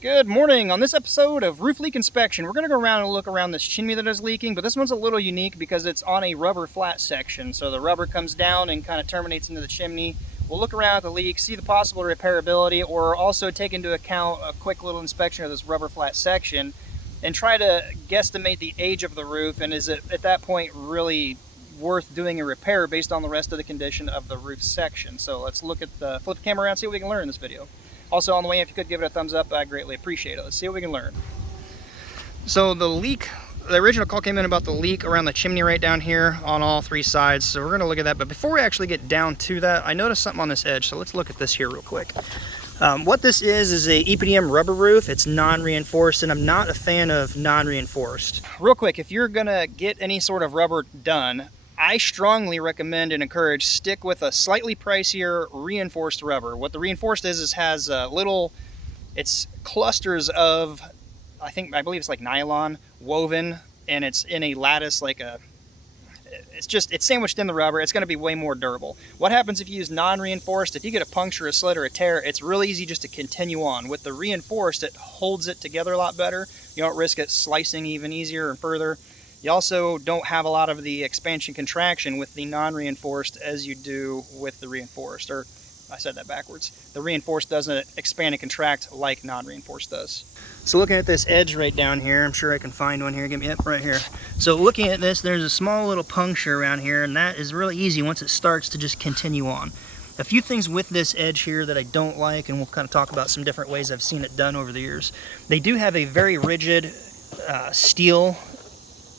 Good morning. On this episode of Roof Leak Inspection, we're going to go around and look around this chimney that is leaking, but this one's a little unique because it's on a rubber flat section. So the rubber comes down and kind of terminates into the chimney. We'll look around at the leak, see the possible repairability, or also take into account a quick little inspection of this rubber flat section and try to guesstimate the age of the roof, and is it at that point really worth doing a repair based on the rest of the condition of the roof section. So let's look at the flip the camera around and see what we can learn in this video. Also, on the way, if you could give it a thumbs up, I'd greatly appreciate it. Let's see what we can learn. So the leak, the original call came in about the leak around the chimney right down here on all three sides. So we're going to look at that. But before we actually get down to that, I noticed something on this edge. So let's look at this here real quick. What this is a EPDM rubber roof. It's non-reinforced, and I'm not a fan of non-reinforced. Real quick, if you're going to get any sort of rubber done, I strongly recommend and encourage stick with a slightly pricier reinforced rubber. What the reinforced is has it's clusters of, I believe it's like nylon woven, and it's in a lattice, it's sandwiched in the rubber. It's going to be way more durable. What happens if you use non-reinforced? If you get a puncture, a slit, or a tear, it's really easy just to continue on. With the reinforced, it holds it together a lot better. You don't risk it slicing even easier and further. You also don't have a lot of the expansion contraction with the non-reinforced as you do with the reinforced, or I said that backwards. The reinforced doesn't expand and contract like non-reinforced does. So looking at this edge right down here, I'm sure I can find one here. Give me it right here. So looking at this, there's a small little puncture around here, and that is really easy once it starts to just continue on. A few things with this edge here that I don't like, and we'll kind of talk about some different ways I've seen it done over the years. They do have a very rigid steel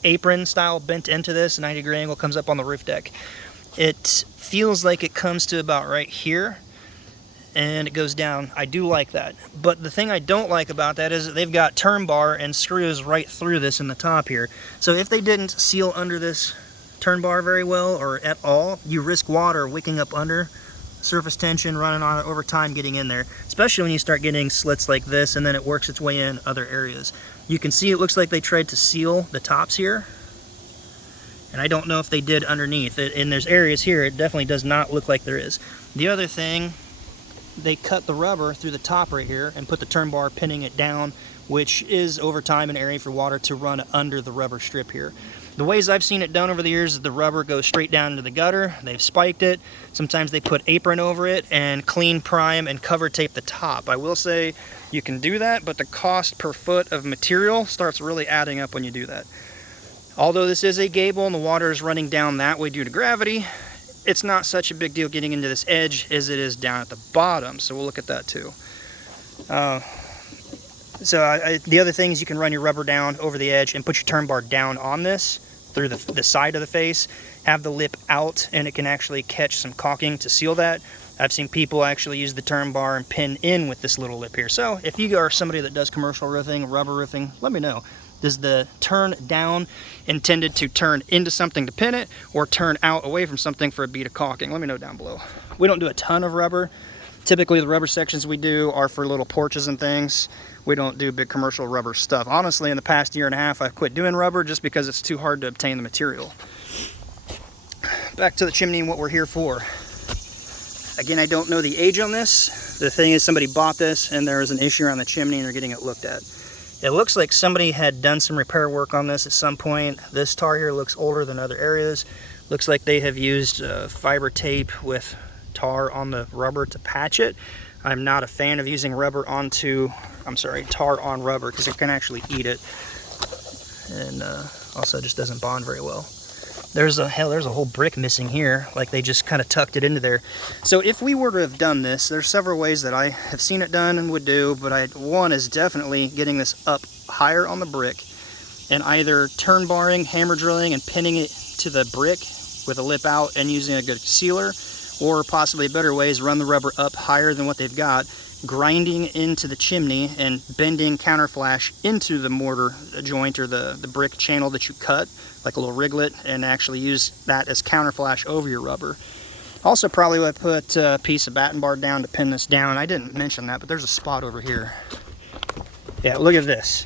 apron style bent into this. A 90-degree angle comes up on the roof deck. It feels like it comes to about right here and it goes down. I do like that, but the thing I don't like about that is that they've got turn bar and screws right through this in the top here. So if they didn't seal under this turn bar very well or at all, you risk water wicking up under, surface tension running on it over time, getting in there, especially when you start getting slits like this and then it works its way in other areas. You can see it looks like they tried to seal the tops here, and I don't know if they did underneath it. And there's areas here it definitely does not look like there is. The other thing, they cut the rubber through the top right here and put the turn bar pinning it down, which is over time an area for water to run under the rubber strip here. The ways I've seen it done over the years is the rubber goes straight down into the gutter. They've spiked it. Sometimes they put apron over it and clean, prime, and cover tape the top. I will say you can do that, but the cost per foot of material starts really adding up when you do that. Although this is a gable and the water is running down that way due to gravity, it's not such a big deal getting into this edge as it is down at the bottom. So we'll look at that too. The other thing is you can run your rubber down over the edge and put your turn bar down on this through the side of the face, have the lip out, and it can actually catch some caulking to seal that. I've seen people actually use the turn bar and pin in with this little lip here. So if you are somebody that does commercial roofing, rubber roofing, let me know. Does the turn down intended to turn into something to pin it, or turn out away from something for a bead of caulking? Let me know down below. We don't do a ton of rubber. Typically the rubber sections we do are for little porches and things. We don't do big commercial rubber stuff. Honestly, in the past year and a half, I've quit doing rubber just because it's too hard to obtain the material. Back to the chimney and what we're here for. Again, I don't know the age on this. The thing is, somebody bought this and there was an issue around the chimney and they're getting it looked at. It looks like somebody had done some repair work on this at some point. This tar here looks older than other areas. Looks like they have used fiber tape with tar on the rubber to patch it. I'm not a fan of using tar on rubber because it can actually eat it, and also just doesn't bond very well. There's a whole brick missing here, like they just kind of tucked it into there. So if we were to have done this, there's several ways that I have seen it done and would do, but one is definitely getting this up higher on the brick and either turn barring, hammer drilling, and pinning it to the brick with a lip out and using a good sealer. Or possibly a better way is run the rubber up higher than what they've got, grinding into the chimney and bending counterflash into the mortar joint or the brick channel that you cut, like a little riglet, and actually use that as counterflash over your rubber. Also probably would put a piece of batten bar down to pin this down. I didn't mention that, but there's a spot over here. Yeah, look at this.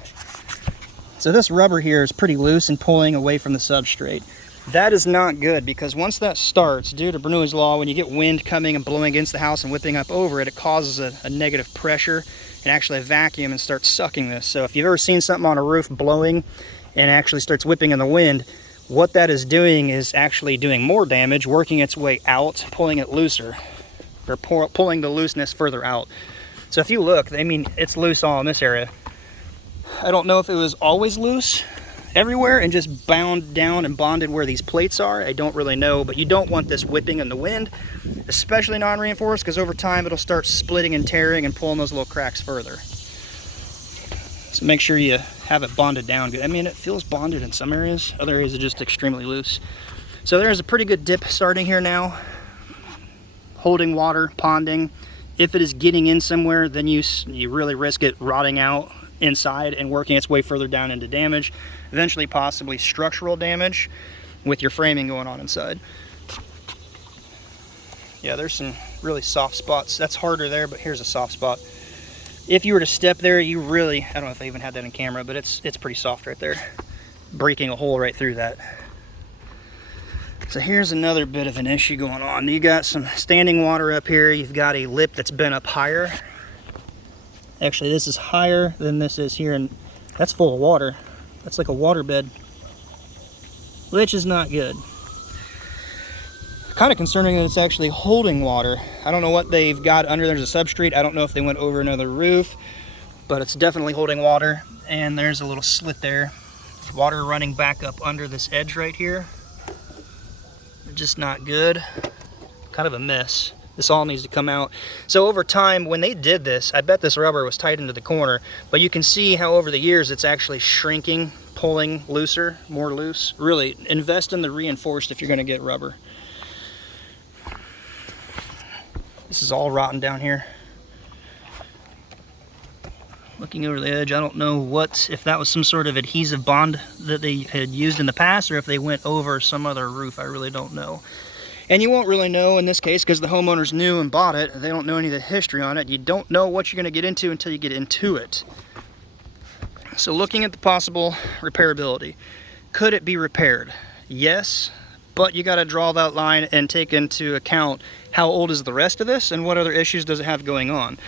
So this rubber here is pretty loose and pulling away from the substrate. That is not good, because once that starts, due to Bernoulli's law, when you get wind coming and blowing against the house and whipping up over it, it causes a negative pressure and actually a vacuum and starts sucking this. So if you've ever seen something on a roof blowing and actually starts whipping in the wind, what that is doing is actually doing more damage, working its way out, pulling it looser, or pulling the looseness further out. So if you look, I mean, it's loose all in this area. I don't know if it was always loose everywhere and just bound down and bonded where these plates are. I don't really know, but you don't want this whipping in the wind, especially non-reinforced, because over time it'll start splitting and tearing and pulling those little cracks further. So make sure you have it bonded down good. I mean, it feels bonded in some areas, other areas are just extremely loose. So there's a pretty good dip starting here now, holding water, ponding. If it is getting in somewhere, then you really risk it rotting out inside and working its way further down into damage, eventually possibly structural damage with your framing going on inside. Yeah, there's some really soft spots. That's harder there, but here's a soft spot. If you were to step there, you really, I don't know if I even had that in camera, but it's pretty soft right there, breaking a hole right through that. So here's another bit of an issue going on. You got some standing water up here. You've got a lip that's been up higher. Actually, this is higher than this is here, and that's full of water. That's like a water bed, which is not good. Kind of concerning that it's actually holding water. I don't know what they've got under. There's a substrate. I don't know if they went over another roof, but it's definitely holding water. And there's a little slit there. Water running back up under this edge right here. Just not good. Kind of a mess. This all needs to come out. So over time, when they did this, I bet this rubber was tight into the corner, but you can see how over the years it's actually shrinking, pulling looser, more loose. Really, invest in the reinforced if you're gonna get rubber. This is all rotten down here. Looking over the edge, I don't know if that was some sort of adhesive bond that they had used in the past, or if they went over some other roof. I really don't know. And you won't really know in this case because the homeowner's new and bought it. They don't know any of the history on it. You don't know what you're going to get into until you get into it. So looking at the possible repairability. Could it be repaired? Yes, but you got to draw that line and take into account how old is the rest of this and what other issues does it have going on.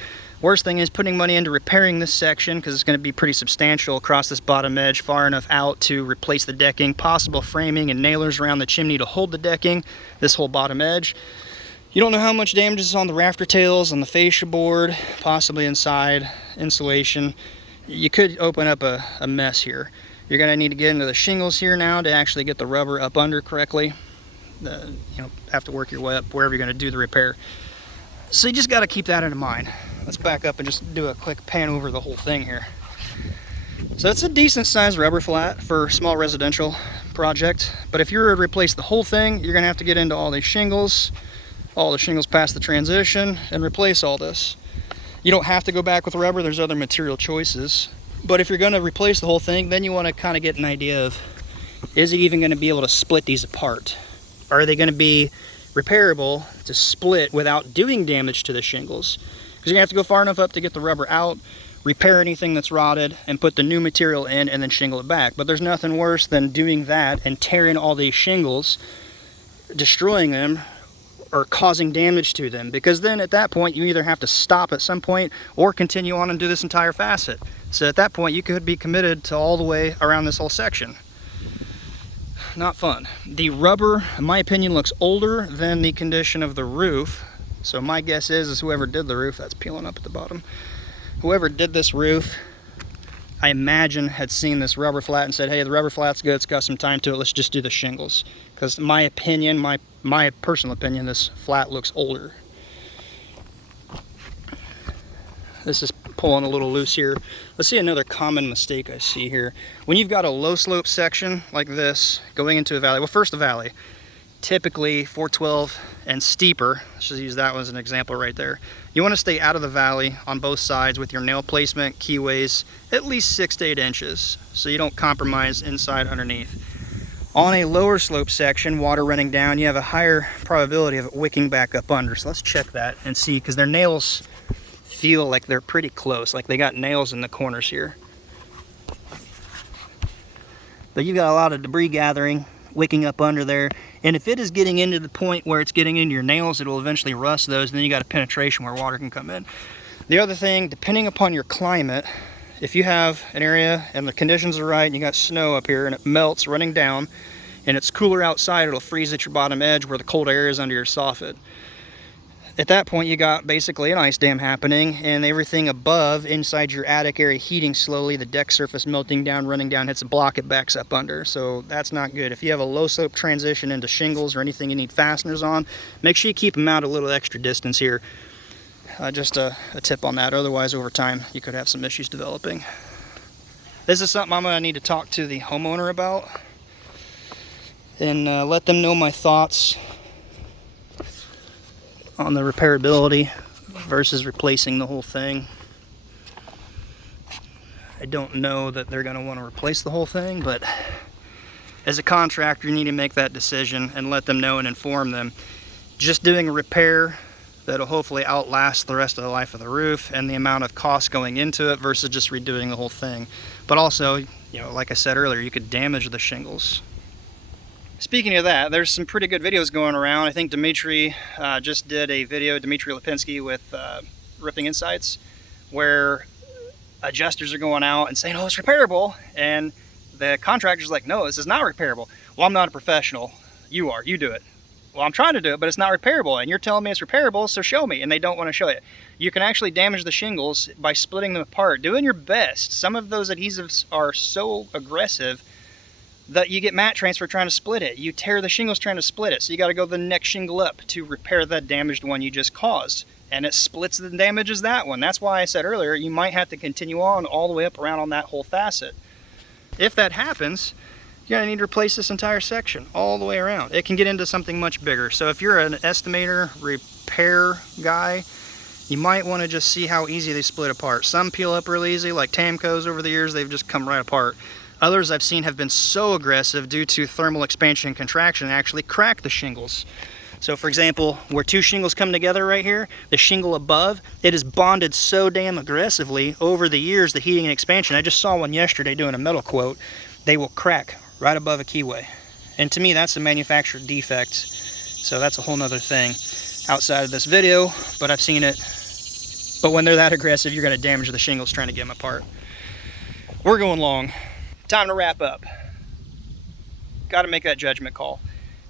Worst thing is putting money into repairing this section, because it's going to be pretty substantial across this bottom edge, far enough out to replace the decking, possible framing and nailers around the chimney to hold the decking, this whole bottom edge. You don't know how much damage is on the rafter tails, on the fascia board, possibly inside, insulation. You could open up a mess here. You're going to need to get into the shingles here now to actually get the rubber up under correctly. Have to work your way up wherever you're going to do the repair. So you just got to keep that in mind. Let's back up and just do a quick pan over the whole thing here. So it's a decent sized rubber flat for a small residential project, but if you were to replace the whole thing, you're gonna have to get into all the shingles past the transition, and replace all this. You don't have to go back with rubber, there's other material choices, but if you're gonna replace the whole thing, then you wanna kinda get an idea of, is it even gonna be able to split these apart? Are they gonna be repairable to split without doing damage to the shingles? Because you're gonna have to go far enough up to get the rubber out, repair anything that's rotted, and put the new material in, and then shingle it back. But there's nothing worse than doing that and tearing all these shingles, destroying them, or causing damage to them. Because then at that point, you either have to stop at some point or continue on and do this entire facet. So at that point, you could be committed to all the way around this whole section. Not fun. The rubber, in my opinion, looks older than the condition of the roof. So my guess is whoever did the roof, that's peeling up at the bottom. Whoever did this roof, I imagine, had seen this rubber flat and said, hey, the rubber flat's good, it's got some time to it, let's just do the shingles. Because my opinion, my personal opinion, this flat looks older. This is pulling a little loose here. Let's see another common mistake I see here. When you've got a low slope section like this, going into a valley, well, first a valley, typically 412 and steeper, let's just use that one as an example right there. You want to stay out of the valley on both sides with your nail placement, keyways, at least 6 to 8 inches, so you don't compromise inside underneath. On a lower slope section, water running down, you have a higher probability of it wicking back up under. So let's check that and see, because their nails feel like they're pretty close, like they got nails in the corners here. But you've got a lot of debris gathering wicking up under there. And if it is getting into the point where it's getting into your nails, it will eventually rust those, and then you got a penetration where water can come in. The other thing, depending upon your climate, if you have an area and the conditions are right and you got snow up here and it melts running down and it's cooler outside, it'll freeze at your bottom edge where the cold air is under your soffit. At that point, you got basically an ice dam happening, and everything above inside your attic area heating slowly, the deck surface melting down, running down, hits a block, it backs up under. So that's not good. If you have a low slope transition into shingles or anything you need fasteners on, make sure you keep them out a little extra distance here. Just a tip on that. Otherwise, over time, you could have some issues developing. This is something I'm going to need to talk to the homeowner about and let them know my thoughts on the repairability versus replacing the whole thing. I don't know that they're going to want to replace the whole thing, but as a contractor, you need to make that decision and let them know and inform them. Just doing a repair that'll hopefully outlast the rest of the life of the roof and the amount of cost going into it versus just redoing the whole thing. But also, you know, like I said earlier, you could damage the shingles. Speaking of that, there's some pretty good videos going around. I think Dimitri just did a video, Dimitri Lipinski with Roofing Insights, where adjusters are going out and saying, oh, it's repairable. And the contractor's like, no, this is not repairable. Well, I'm not a professional. You are. You do it. Well, I'm trying to do it, but it's not repairable. And you're telling me it's repairable, so show me. And they don't want to show you. You can actually damage the shingles by splitting them apart, doing your best. Some of those adhesives are so aggressive that you get mat transfer trying to split it. You tear the shingles trying to split it, so you got to go the next shingle up to repair that damaged one you just caused. And it splits and damages that one. That's why I said earlier, you might have to continue on all the way up around on that whole facet. If that happens, you're gonna need to replace this entire section all the way around. It can get into something much bigger. So if you're an estimator, repair guy, you might want to just see how easy they split apart. Some peel up real easy, like Tamco's over the years, they've just come right apart. Others I've seen have been so aggressive due to thermal expansion and contraction, actually crack the shingles. So for example, where two shingles come together right here, the shingle above, it is bonded so damn aggressively over the years, the heating and expansion. I just saw one yesterday doing a metal quote. They will crack right above a keyway. And to me, that's a manufacturer defect. So that's a whole nother thing outside of this video, but I've seen it. But when they're that aggressive, you're gonna damage the shingles trying to get them apart. We're going long. Time to wrap up. Got to make that judgment call.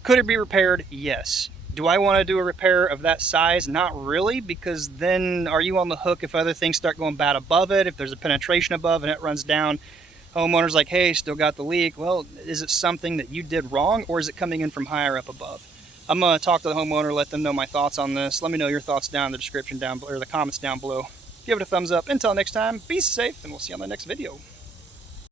Could it be repaired? Yes. Do I want to do a repair of that size? Not really, because then are you on the hook if other things start going bad above it, if there's a penetration above and it runs down? Homeowner's like, hey, still got the leak. Well, is it something that you did wrong, or is it coming in from higher up above? I'm going to talk to the homeowner, let them know my thoughts on this. Let me know your thoughts down in the description down below, or the comments down below. Give it a thumbs up. Until next time, be safe, and we'll see you on the next video.